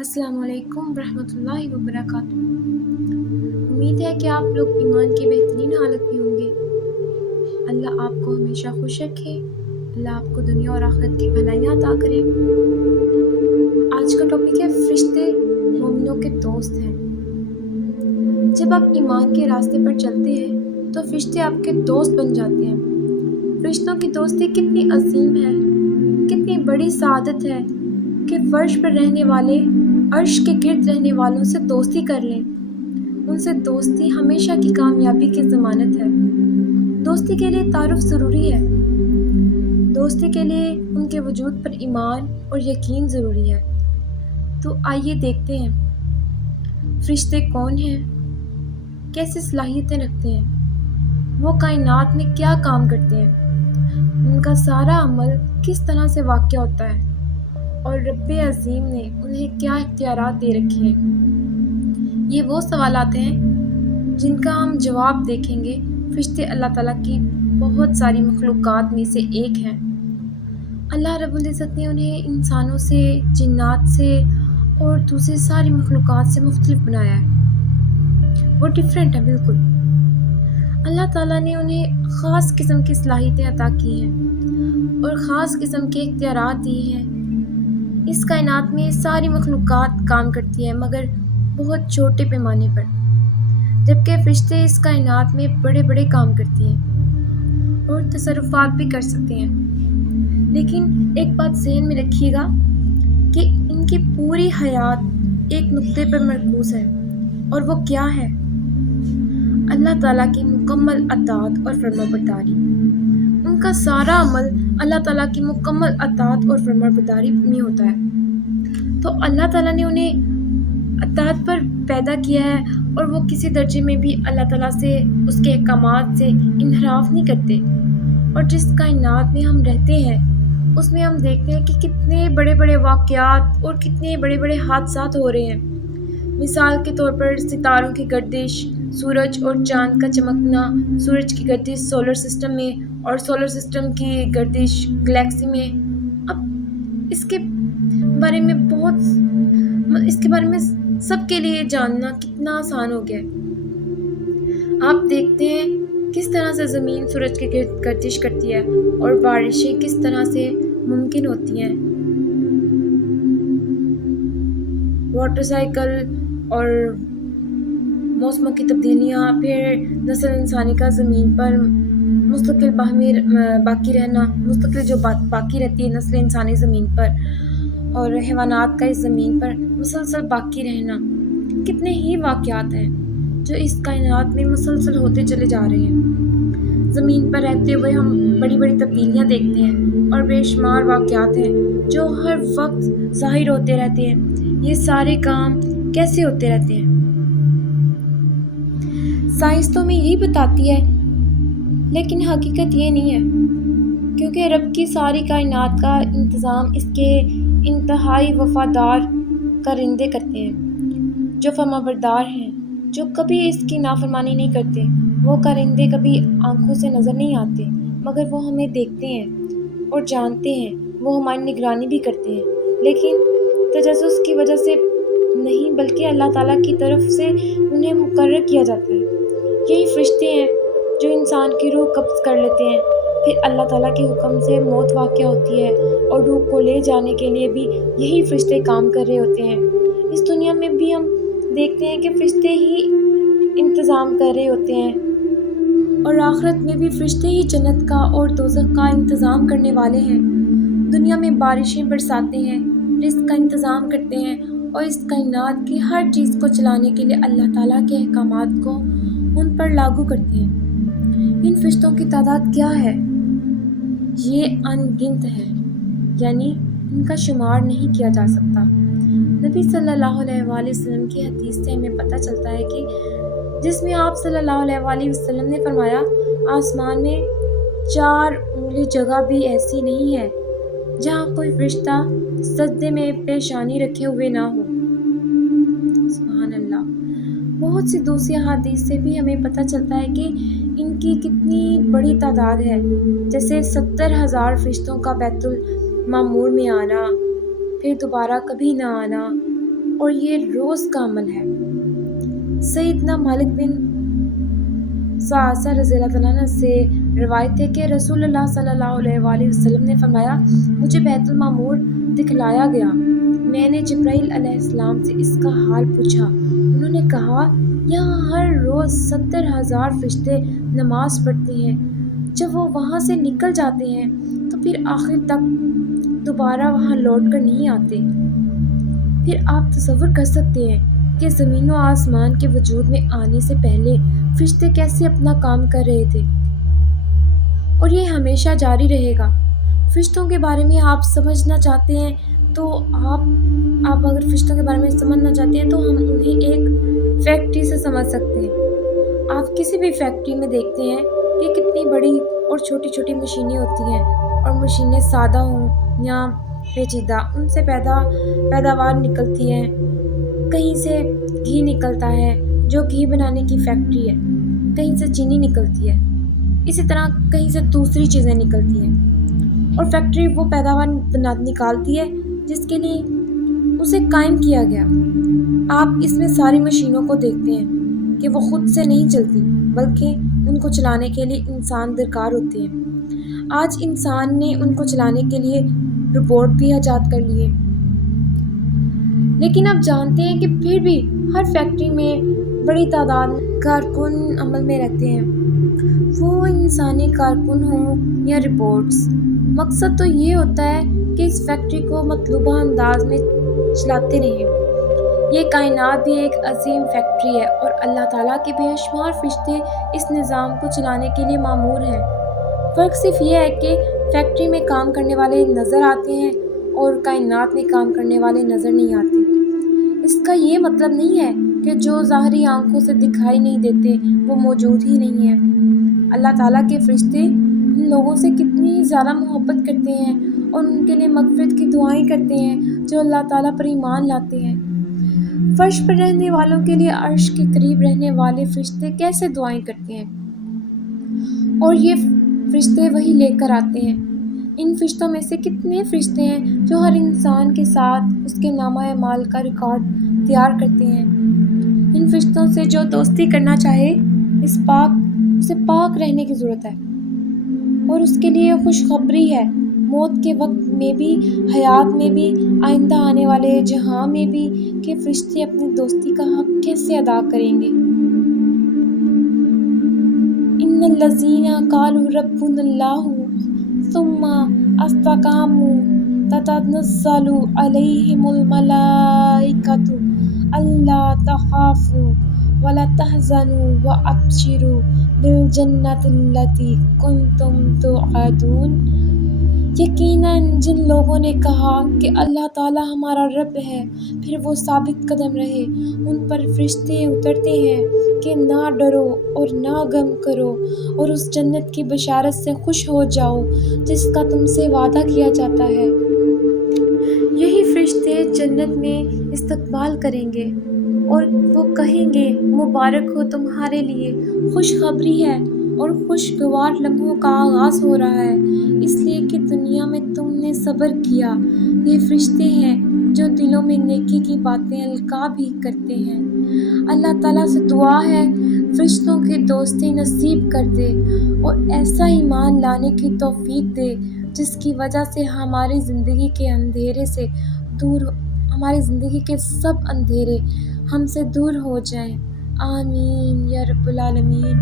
السلام علیکم ورحمۃ اللہ وبرکاتہ۔ امید ہے کہ آپ لوگ ایمان کی بہترین حالت میں ہوں گے۔ اللہ آپ کو ہمیشہ خوش رکھے، اللہ آپ کو دنیا اور آخرت کی بھلائیاں عطا کرے۔ آج کا ٹاپک ہے فرشتے مومنوں کے دوست ہیں۔ جب آپ ایمان کے راستے پر چلتے ہیں تو فرشتے آپ کے دوست بن جاتے ہیں۔ فرشتوں کی دوستی کتنی عظیم ہے، کتنی بڑی سعادت ہے کہ فرش پر رہنے والے عرش کے گرد رہنے والوں سے دوستی کر لیں۔ ان سے دوستی ہمیشہ کی کامیابی کی ضمانت ہے۔ دوستی کے لیے تعارف ضروری ہے۔ دوستی کے لیے ان کے وجود پر ایمان اور یقین ضروری ہے۔ تو آئیے دیکھتے ہیں فرشتے کون ہیں، کیسے صلاحیتیں رکھتے ہیں، وہ کائنات میں کیا کام کرتے ہیں، ان کا سارا عمل کس طرح سے واقع ہوتا ہے اور رب عظیم نے انہیں کیا اختیارات دے رکھے ہیں۔ یہ وہ سوالات ہیں جن کا ہم جواب دیکھیں گے۔ فرشتے اللہ تعالیٰ کی بہت ساری مخلوقات میں سے ایک ہیں۔ اللہ رب العزت نے انہیں انسانوں سے، جنات سے اور دوسری ساری مخلوقات سے مختلف بنایا ہے۔ وہ ڈیفرنٹ ہے بالکل۔ اللہ تعالیٰ نے انہیں خاص قسم کی صلاحیتیں عطا کی ہیں اور خاص قسم کے اختیارات دی ہیں۔ اس کائنات میں ساری مخلوقات کام کرتی ہے مگر بہت چھوٹے پیمانے پر، جبکہ فرشتے اس کائنات میں بڑے بڑے کام کرتے ہیں اور تصرفات بھی کر سکتے ہیں۔ لیکن ایک بات ذہن میں رکھیے گا کہ ان کی پوری حیات ایک نقطے پر مرکوز ہے، اور وہ کیا ہے؟ اللہ تعالیٰ کی مکمل اطاعت اور فرمانبرداری۔ ان کا سارا عمل اللہ تعالیٰ کی مکمل اطاعت اور فرمانبرداری میں ہوتا ہے۔ تو اللہ تعالیٰ نے انہیں اطاعت پر پیدا کیا ہے اور وہ کسی درجے میں بھی اللہ تعالیٰ سے، اس کے احکامات سے انحراف نہیں کرتے۔ اور جس کائنات میں ہم رہتے ہیں اس میں ہم دیکھتے ہیں کہ کتنے بڑے بڑے واقعات اور کتنے بڑے بڑے حادثات ہو رہے ہیں۔ مثال کے طور پر ستاروں کی گردش، سورج اور چاند کا چمکنا، سورج کی گردش سولر سسٹم میں اور سولر سسٹم کی گردش گلیکسی میں۔ اب اس کے بارے میں سب کے لیے جاننا کتنا آسان ہو گیا ہے۔ آپ دیکھتے ہیں کس طرح سے زمین سورج کے گرد گردش کرتی ہے اور بارشیں کس طرح سے ممکن ہوتی ہیں۔ واٹر سائیکل اور موسموں کی تبدیلیاں، پھر نسل انسانی کا زمین پر مستقل باقی رہنا، مستقل جو باقی رہتی ہے نسل انسانی زمین پر، اور حیوانات کا اس زمین پر مسلسل باقی رہنا۔ کتنے ہی واقعات ہیں جو اس کائنات میں مسلسل ہوتے چلے جا رہے ہیں۔ زمین پر رہتے ہوئے ہم بڑی بڑی تبدیلیاں دیکھتے ہیں اور بے شمار واقعات ہیں جو ہر وقت ظاہر ہوتے رہتے ہیں۔ یہ سارے کام کیسے ہوتے رہتے ہیں؟ سائنس تو ہمیں یہی بتاتی ہے، لیکن حقیقت یہ نہیں ہے، کیونکہ رب کی ساری کائنات کا انتظام اس کے انتہائی وفادار کرندے کرتے ہیں، جو فرمانبردار ہیں، جو کبھی اس کی نافرمانی نہیں کرتے۔ وہ کرندے کبھی آنکھوں سے نظر نہیں آتے، مگر وہ ہمیں دیکھتے ہیں اور جانتے ہیں، وہ ہماری نگرانی بھی کرتے ہیں، لیکن تجسس کی وجہ سے نہیں، بلکہ اللہ تعالیٰ کی طرف سے انہیں مقرر کیا جاتا ہے۔ یہی فرشتے ہیں جو انسان کی روح قبض کر لیتے ہیں، پھر اللہ تعالیٰ کے حکم سے موت واقع ہوتی ہے اور روح کو لے جانے کے لیے بھی یہی فرشتے کام کر رہے ہوتے ہیں۔ اس دنیا میں بھی ہم دیکھتے ہیں کہ فرشتے ہی انتظام کر رہے ہوتے ہیں، اور آخرت میں بھی فرشتے ہی جنت کا اور دوزخ کا انتظام کرنے والے ہیں۔ دنیا میں بارشیں برساتے ہیں، رزق کا انتظام کرتے ہیں، اور اس کائنات کی ہر چیز کو چلانے کے لیے اللہ تعالیٰ کے احکامات کو ان پر لاگو کرتے ہیں۔ ان فرشتوں کی تعداد کیا ہے؟ یہ ان گنت ہے، یعنی ان کا شمار نہیں کیا جا سکتا۔ نبی صلی اللہ علیہ وآلہ وسلم کی حدیث سے ہمیں پتہ چلتا ہے کہ جس میں آپ صلی اللہ علیہ وآلہ وسلم نے فرمایا، آسمان میں 4 انگلی جگہ بھی ایسی نہیں ہے جہاں کوئی فرشتہ سجدے میں پیشانی رکھے ہوئے نہ ہو۔ سبحان اللہ۔ بہت سی دوسری احادیث سے بھی ہمیں پتہ چلتا ہے کہ ان کی کتنی بڑی تعداد ہے، جیسے 70,000 فرشتوں کا بیت المعمور میں آنا، پھر دوبارہ کبھی نہ آنا، اور یہ روز کا عمل ہے۔ سیدنا مالک بن سعصہ رضی اللہ تعالیٰ عنہ سے روایت ہے کہ رسول اللہ صلی اللہ علیہ وآلہ وسلم نے فرمایا، مجھے بیت المعمور دکھلایا گیا۔ میں نے جبرائیل علیہ السلام سے اس کا حال پوچھا۔ انہوں نے کہا، یہاں ہر روز 70,000 فرشتے نماز پڑھتے ہیں۔ جب وہ وہاں سے نکل جاتے ہیں تو پھر آخر تک دوبارہ وہاں لوٹ کر نہیں آتے۔ پھر آپ تصور کر سکتے ہیں کہ زمین و آسمان کے وجود میں آنے سے پہلے فرشتے کیسے اپنا کام کر رہے تھے، اور یہ ہمیشہ جاری رہے گا۔ فرشتوں کے بارے میں آپ سمجھنا چاہتے ہیں تو آپ اگر فرشتوں کے بارے میں سمجھنا چاہتے ہیں تو ہم انہیں ایک فیکٹری سے سمجھ سکتے ہیں۔ آپ کسی بھی فیکٹری میں دیکھتے ہیں کہ کتنی بڑی اور چھوٹی چھوٹی مشینیں ہوتی ہیں، اور مشینیں سادہ ہوں یا پیچیدہ، ان سے پیداوار نکلتی ہے۔ کہیں سے گھی نکلتا ہے جو گھی بنانے کی فیکٹری ہے، کہیں سے چینی نکلتی ہے، اسی طرح کہیں سے دوسری چیزیں نکلتی ہیں، اور فیکٹری وہ پیداوار نکالتی ہے جس کے لیے اسے قائم کیا گیا۔ آپ اس میں ساری مشینوں کو دیکھتے ہیں کہ وہ خود سے نہیں چلتی، بلکہ ان کو چلانے کے لیے انسان درکار ہوتے ہیں۔ آج انسان نے ان کو چلانے کے لیے روبوٹ بھی ایجاد کر لیے، لیکن آپ جانتے ہیں کہ پھر بھی ہر فیکٹری میں بڑی تعداد میں کارکن عمل میں رہتے ہیں، وہ انسانی کارکن ہوں یا روبوٹس۔ مقصد تو یہ ہوتا ہے کہ اس فیکٹری کو مطلوبہ انداز میں چلاتے رہیں۔ یہ کائنات بھی ایک عظیم فیکٹری ہے، اور اللہ تعالیٰ کے بے شمار فرشتے اس نظام کو چلانے کے لیے مامور ہیں۔ فرق صرف یہ ہے کہ فیکٹری میں کام کرنے والے نظر آتے ہیں اور کائنات میں کام کرنے والے نظر نہیں آتے۔ اس کا یہ مطلب نہیں ہے کہ جو ظاہری آنکھوں سے دکھائی نہیں دیتے وہ موجود ہی نہیں ہیں۔ اللہ تعالیٰ کے فرشتے ان لوگوں سے کتنی زیادہ محبت کرتے ہیں اور ان کے لیے مغفرت کی دعائیں کرتے ہیں جو اللہ تعالیٰ پر ایمان لاتے ہیں۔ فرش پر رہنے والوں کے لیے عرش کے قریب رہنے والے فرشتے کیسے دعائیں کرتے ہیں، اور یہ فرشتے وہی لے کر آتے ہیں۔ ان فرشتوں میں سے کتنے فرشتے ہیں جو ہر انسان کے ساتھ اس کے نامہ اعمال کا ریکارڈ تیار کرتے ہیں۔ ان فرشتوں سے جو دوستی کرنا چاہے اسے پاک رہنے کی ضرورت ہے، اور اس کے لیے خوشخبری ہے، موت کے وقت میں بھی، حیات میں بھی، آئندہ آنے والے جہاں میں بھی، کہ فرشتے اپنی دوستی کا حق کیسے ادا کریں گے۔ ان الذین قالوا ربنا اللہ ثم استقاموا تتنزل علیہم الملائکۃ الا تخافوا ولا تحزنوا وابشروا بالجنۃ التی کنتم توعدون۔ یقیناً جن لوگوں نے کہا کہ اللہ تعالیٰ ہمارا رب ہے، پھر وہ ثابت قدم رہے، ان پر فرشتے اترتے ہیں کہ نہ ڈرو اور نہ غم کرو، اور اس جنت کی بشارت سے خوش ہو جاؤ جس کا تم سے وعدہ کیا جاتا ہے۔ یہی فرشتے جنت میں استقبال کریں گے اور وہ کہیں گے، مبارک ہو تمہارے لیے، خوشخبری ہے اور خوشگوار لمحوں کا آغاز ہو رہا ہے، اس لیے کہ دنیا میں تم نے صبر کیا۔ یہ فرشتے ہیں جو دلوں میں نیکی کی باتیں القاء بھی کرتے ہیں۔ اللہ تعالیٰ سے دعا ہے فرشتوں کی دوستی نصیب کر دے اور ایسا ایمان لانے کی توفیق دے جس کی وجہ سے ہماری زندگی کے سب اندھیرے ہم سے دور ہو جائیں۔ آمین یا رب العالمین۔